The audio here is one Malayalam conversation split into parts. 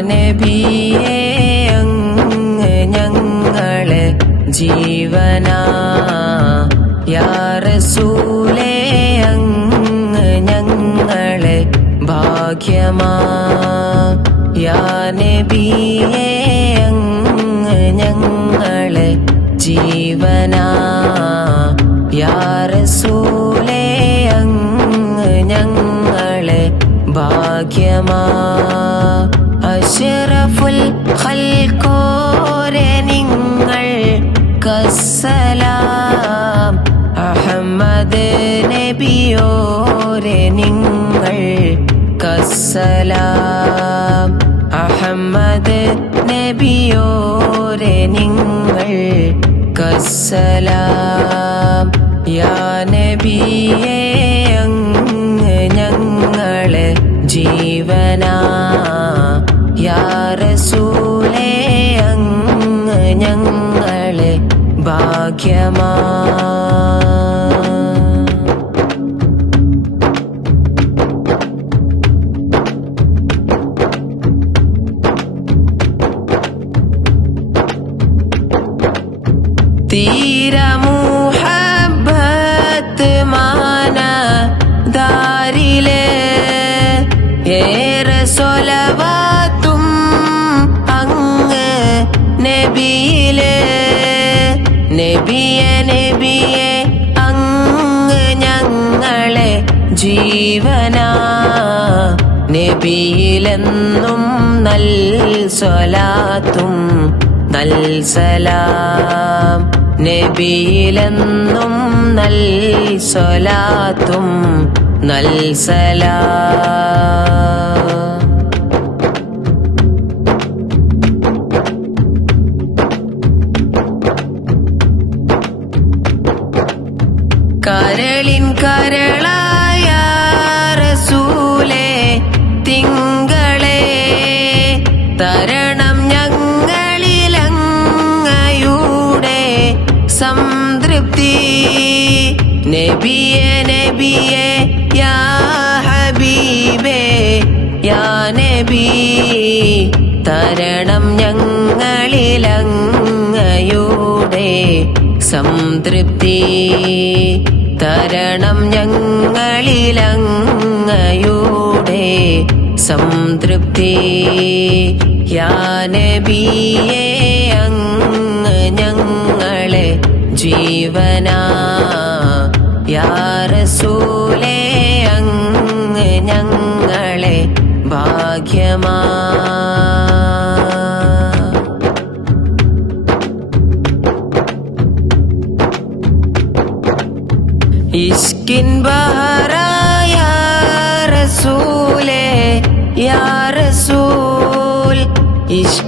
നബിയേ അങ്ങ് ഞങ്ങളെ ജീവനാ. യാ റസൂലേ അങ്ങ് ഞങ്ങളെ ഭാഗ്യമാ. യാ നബിയേ അങ്ങ് ഞങ്ങളെ ജീവനാ. യാ റസൂലേ അങ്ങ് ഞങ്ങളെ ഭാഗ്യമാ. അഷറഫുൽ ഖൽക്കോരെ നിങ്ങൾ കസലാം അഹമ്മദ് നബിയോരെ നിങ്ങൾ കസലാം അഹമ്മദ് നബിയോരെ നിങ്ങൾ കസലാം യാ നബിയേ റസൂലേ അങ്ങ് ഞങ്ങളെ ഭാഗ്യമാ. തീരമുഹബത്ത് ജീവനാ നബിയിലെന്നും നൽ സ്വലാത്തും നൽ നബിയിലെന്നും നൽ സ്വലാത്തും നൽ സലാം. സംതൃപ്തി. നബിയെ നബിയെ യാ ഹബീബേ യാ നബി തരണം ഞങ്ങളിലങ്ങയുടെ സംതൃപ്തി. തരണം ഞങ്ങളിലങ്ങയുടെ സംതൃപ്തി. യാ നബിയേ അങ്ങ് ജീവനാ. യാ റസൂലേ അങ്ങ് ഞങ്ങളെ ഭാഗ്യമാ. ഇഷ്കിൻ ബഹറായ റസൂലേ യാ റസൂൽ ഇഷ്ടം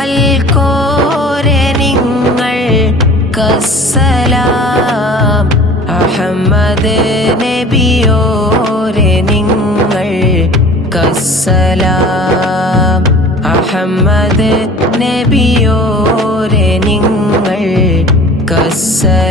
ഖൽക്കോരെ നിങ്ങൾ കസലാം അഹമ്മദ് നബിയോരെ നിങ്ങൾ കസലാം അഹമ്മദ് നബിയോരെ നിങ്ങൾ കസലാം